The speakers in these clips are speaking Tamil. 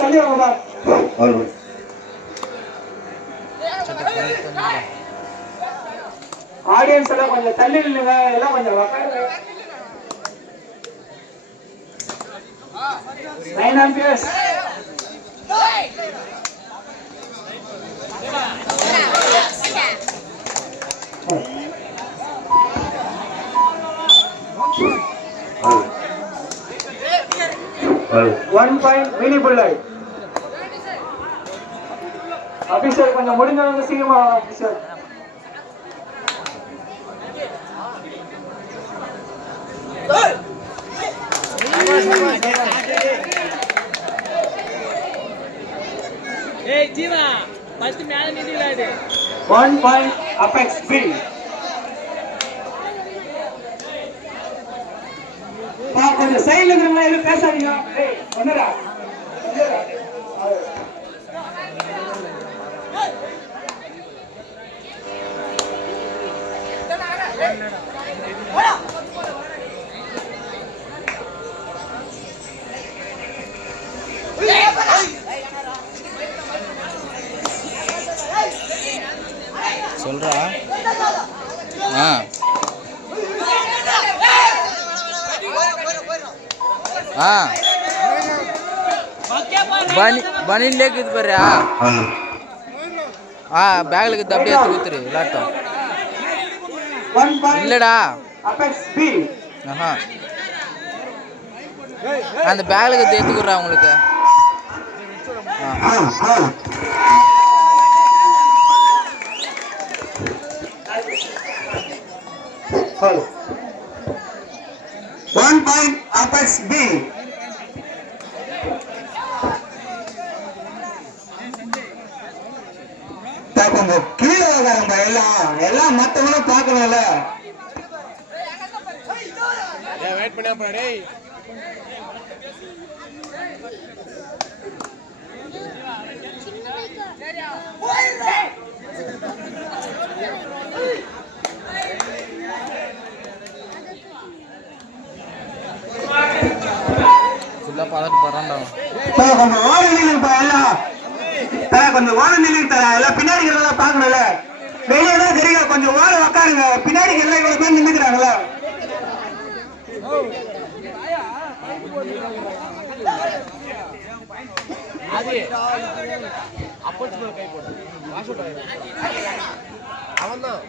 தள்ளி வாங்கப்பா. ஆடியன்ஸ் எல்லாம் கொஞ்சம் தள்ளி நில்லுங்க, எல்லாம் கொஞ்சம் உட்காருங்க. 9 amperes. One point mini bullet. Officer கொஞ்சம் முடிஞ்சவங்க சீக்கிரமா ஆபீசர். ஏய் ஜீவா ஃபர்ஸ்ட் மேல நின்னுடா இது. 1 point Apex B. கொஞ்சம் சைடுல இருக்கவங்க எல்லாம் பேசாதீங்க. ஏய் ஒண்ணடா. சொல்றா பனின் லேக் இது பாரு பேக்ல இருக்குது அப்படியே தூத்துரு விளாட்டம் இல்லடா அந்த பேக்ல தேத்துக்குறா உங்களுக்கு One point Apex B. கொஞ்சம் கீழே வராங்க எல்லாம் மத்தவங்களும் பார்க்கணும்ல. வெயிட் பண்ணா போடா டேய். ஃபுல்லா பாத்துட்டு போறான்டா. கொஞ்சம் ஓர நில்லுப்பா எல்லாம். கொஞ்சம் ஓர நில்லுங்க எல்லாம் பின்னாடி இருக்கிறத பாக்கணும்ல. வெளியே தான் தெரியுங்க, கொஞ்சம் ஓர உக்காருங்க. பின்னாடி எல்லாம் இவ்வளவு பேர் நின்னுக்கிறாங்களா? அவன்தான்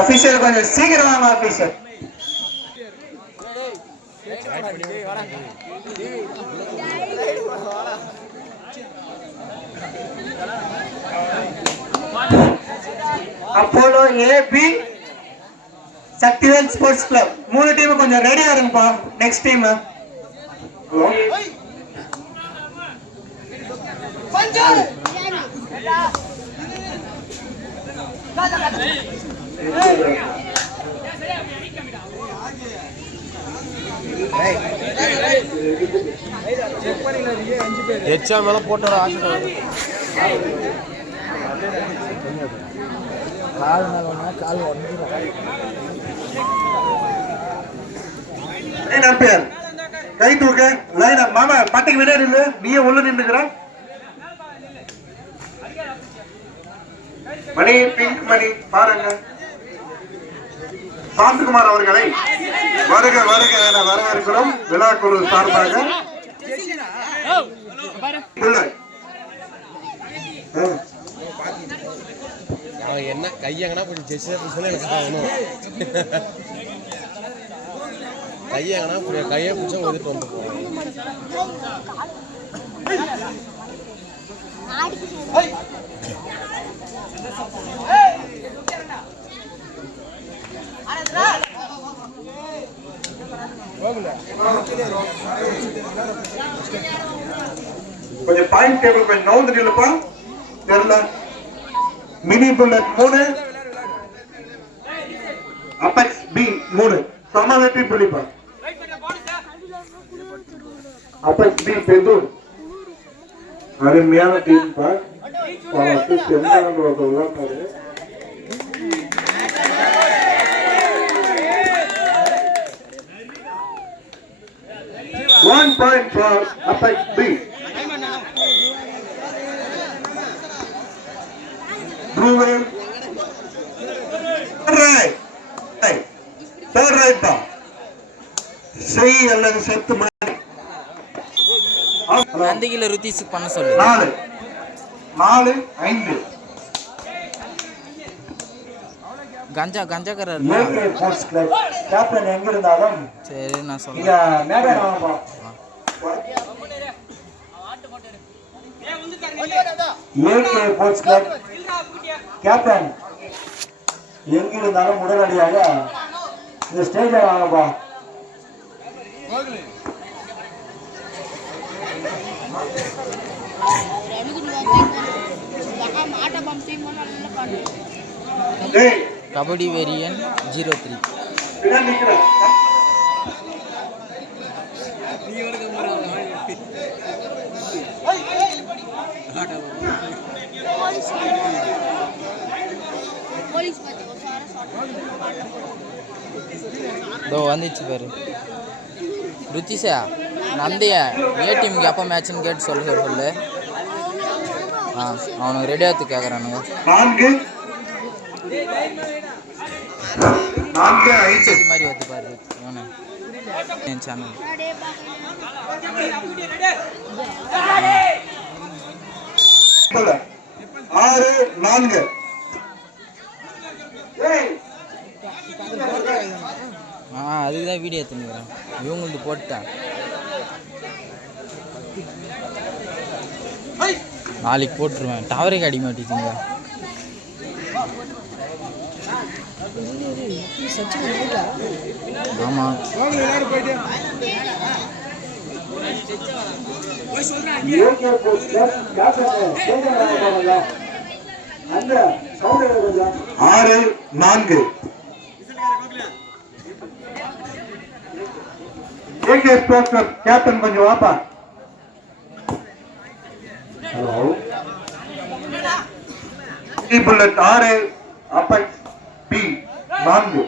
ஆபீசர் கொஞ்சம் சீக்கிரம் வாங்க officer. Apollo AB Sakthivel sports club 3 team கொஞ்சம் ரெடியா இருங்கப்பா. நெக்ஸ்ட் டீம் எச்சா மேல போட்டு ஆசை கால் மேல கால் ஒன்று கை தூக்க லைன் மாமா பட்டைக்கு விட நில்லு. நீயே உள்ள நின்றுக்கிற மணி பிங்க் மணி பாருங்க. சாந்தகுமார் அவர்களை வருக வருக என வரவேற்கிறோம் விழா குழு சார்பாக. என்ன கையங்கன்னா கொஞ்சம் ஜெஸ்ட் சொல்லி எனக்கு ஆகணும். கையங்கன்னா கையை பிடிச்சா வந்துட்டு வந்துருக்கோம். கொஞ்சம் பாயிண்ட் டேபிள் கொஞ்சம் நவுந்து நில்லுப்பா. தெரியல மினி புல்லட் 3 அபெக்ஸ் பி 3 சம வெற்றி புள்ளிப்பா. அபெக்ஸ் பி பெந்தூர் அருமையான டீம் பா. சென்றாங்க 1 point for Apex B. Ruben. Third right pa. Sei அல்லது செத்து மாதிரி. நந்திகில ருத்திஸ் பண்ண சொல்லு. 4 5 கஞ்சா கரர் ஸ்போர்ட்ஸ் கிளப் கேப்டன் எங்க இருந்தாலும் சரி நான் சொல்றேன். இங்க மேடை வாங்கப்பா. ஏகே ஸ்போர்ட்ஸ் கிளப் கேப்டன் எங்க இருந்தாலும் உடனடியாக இந்த ஸ்டேஜ்ல வாங்கப்பா. கபடி வேரியன் 03. இதோ வந்துச்சு பாரு ருத்திஷா நந்தியா ஏ டீமுக்கு எப்போ மேட்ச்னு கேட்டு சொல்லு. அவனுக்கு ரெடி ஆகுது கேட்குறானுங்க. 4 5 மாதிரி வந்து பாரு அவனு என் சேனல். 6 4 அதுக்கு தான் வீடியோ எடுத்துக்கிறேன். இவங்களுக்கு போட்டேன். நாளைக்கு போட்டுருவேன். டவரே அடி மாட்டேங்குங்க. ஆமாம் ஆறு 4 ஏகே ஸ்போர்ட்ஸ் கிளப் கேப்டன் கொஞ்சம் வாப்பா. Hello bullet 6 Apex B 4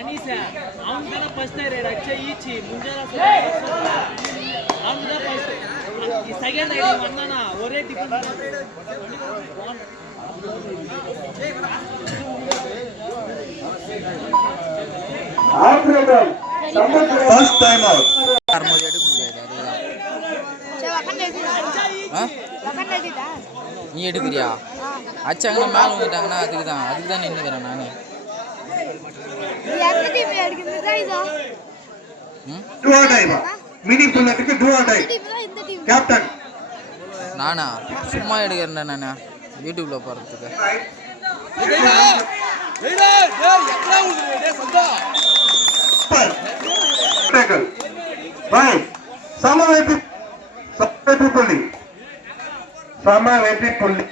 Anisa அவன் தான ஃபர்ஸ்ட் ரைட் அச்சா ஈச்சி முஞ்சரா அவன் தான் ஃபர்ஸ்ட் செகண்ட் ரைட் வந்தானா ஒரே டிஃபன் ஃபர்ஸ்ட் டைம் அவுட். வரும்போது எடுக்க முடியாது. நீ எடுக்கிறியா? அச்சாங்கன்னா மேலே வந்துட்டாங்கன்னா அதுக்கு தான் நின்றுக்கிறேன் நான். மினி புல்லட்டுக்கு டூ ஆர் டை கேப்டன். நானா சும்மா எடுக்கிறேன் நான் யூடியூப்ல போறதுக்கு. சம வெற்றி புள்ளி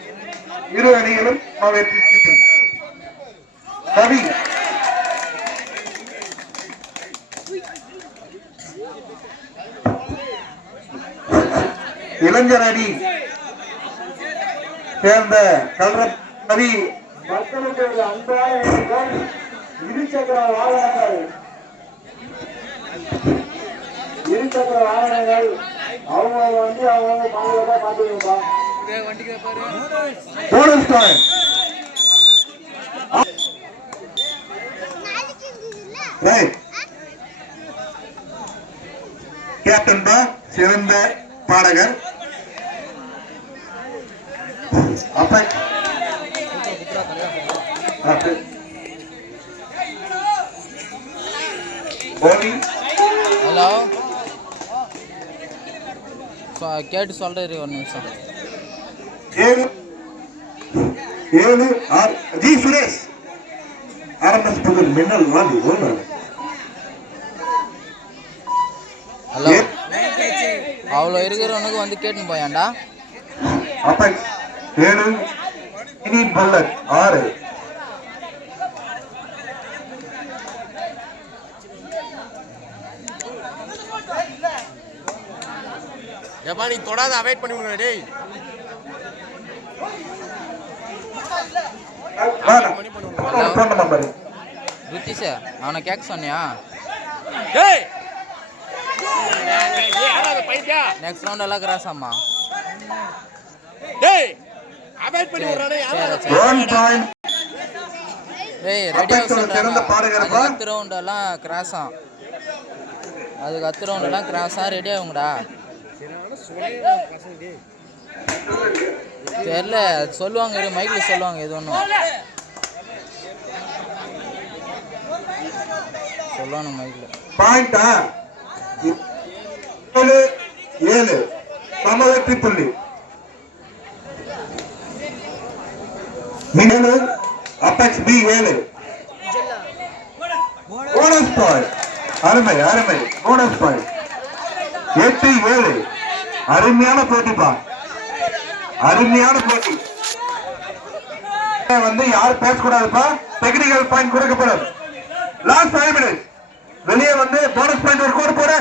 இரு அணிகளும் வெற்றி புள்ளி. கவி இளைஞர் அணி சேர்ந்த கல்ற கவி மக்களுக்கு அன்பான இருசக்கர வாகனங்கள் அவங்க வந்து அவங்க பாதுகாப்பா பாத்துக்கா. Bonus point right. கேப்டன் பா சிறந்த பாடகர். ஹலோ கேட்டு சொல்றாரு ஒரு நிமிஷம். 7 6 ஜி சுரேஷ் ஆர்எம்எஸ் புகழ் மின்னல் வாடி ஓனர். ஹலோ அவ்வளோ இருக்கிறவனுக்கு வந்து கேட்டுன்னு போயாண்டா. Apex 7 mini bullet 6. எப்பா நீ தொடாத அவாய்ட் பண்ணி விடுங்க டேய். ருத்திஷா அவனை கேட்க சொன்னியா? டேய் நெக்ஸ்ட் ரவுண்ட் எல்லாம் கிராஸ் ஆமா. One point. ஏய் ரெடியா சொல்றாங்க. அடுத்த ரவுண்ட் எல்லாம் கிராஸ் ஆ. அதுக்கு அடுத்த ரவுண்ட் எல்லாம் கிராஸ் ஆ ரெடி ஆகுங்கடா. தெரியல சொல்லுவாங்க, மைக்ல சொல்லுவாங்க இது ஒன்றும் சொல்லுவானு மைக்ல. பாயிண்டா 7 சம வெற்றி புள்ளி. Apex B 7 bonus point. அருமை அருமை போனஸ் பாயிண்ட். 8-7 அருமையான போட்டிப்பா, அருமையான போட்டி. வந்து யாரும் பேசக்கூடாதுப்பா, டெக்னிக்கல் பாயிண்ட் கொடுக்கப்படும். Last 5 minutes. வெளியே வந்து போனஸ் பாயிண்ட் ஒரு கோடு போடு,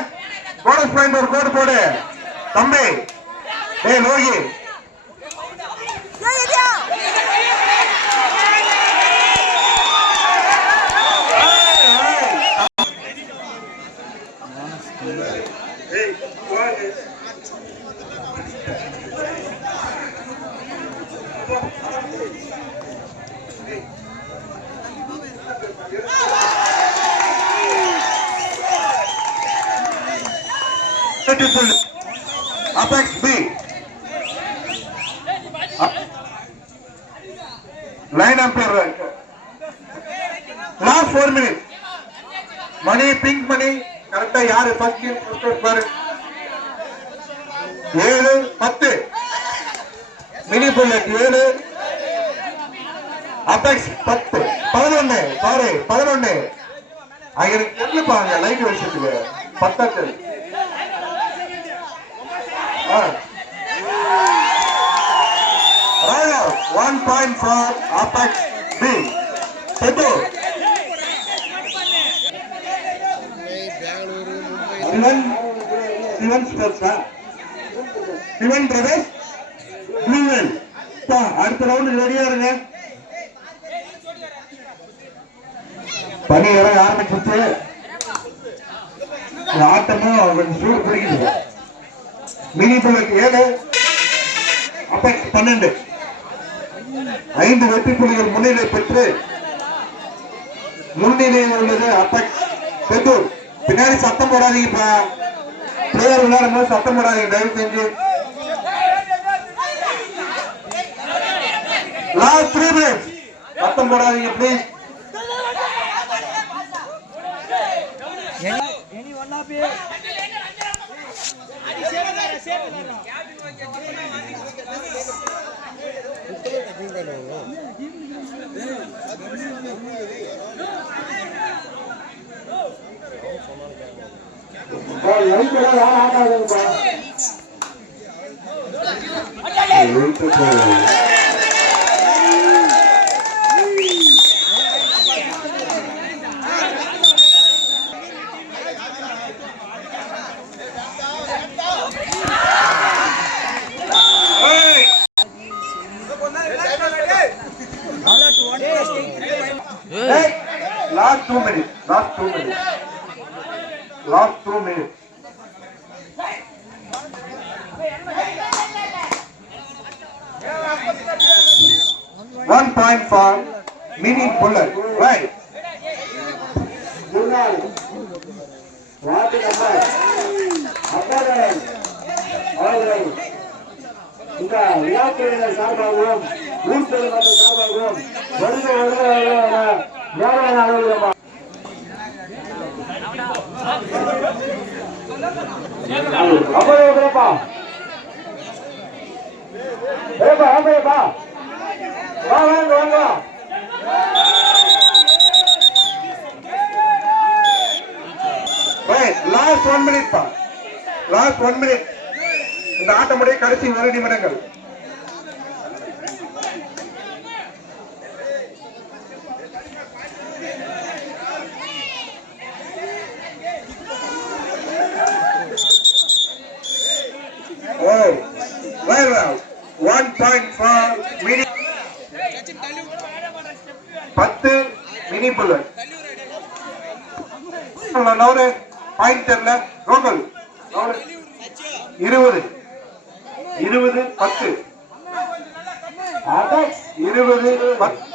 போனஸ் பாயிண்ட் ஒரு கோடு போடு தம்பி. ஏய் Loki Apex B. Line umpire. Last 4 minutes. Money, pink money. Correct. Yaar first game first batter. 7-10. Mini bullet 7. Apex 10. 11. Sorry 11. Agar kellu paanga light vechittu 10. Right, 1 point for Apex B. Setu. Sivan Sports ka? Sivan Brothers? Blue Whale. Pa, அடுத்த ரவுண்ட் ரெடியா இருங்க. பனி வர ஆரம்பிச்சிச்சு. ஆட்டமும் கொஞ்சம் சூடு பிடிக்குது. Mini bullet 7 apex 12. 5 வெற்றி புள்ளிகள் முன்னிலை பெற்று முன்னிலையில் உள்ளது அபெக்ஸ் பெத்தூர். பின்னாடி சத்தம் போடாதீங்க, பிளேயர் விளையாடும் போது சத்தம் போடாதீங்க தயவு செஞ்சு. லாஸ்ட் 3 மினிட்ஸ் சத்தம் போடாதீங்க please. Last 2 minutes. Last 2 minutes. Last 2 minutes. One point for Mini Bullet. Right. இந்த விழாக்குழுவினர் சார்பாகவும் ஊர்பொதுமக்கள் சார்பாகவும் வருக வருக வருக அலுவலகமா அப்பா ஏப்பா ஆம்பையப்பா வா வாங்க வாங்க. லாஸ்ட் 1 மினிட் பா, லாஸ்ட் 1 மினிட். இந்த ஆட்டமுடைய கடைசி 1 நிமிடங்கள். Oh, well, 1 point for Mini. 10 Mini Bullet. Point தெரியல ரோகல் 20 20 10 20 10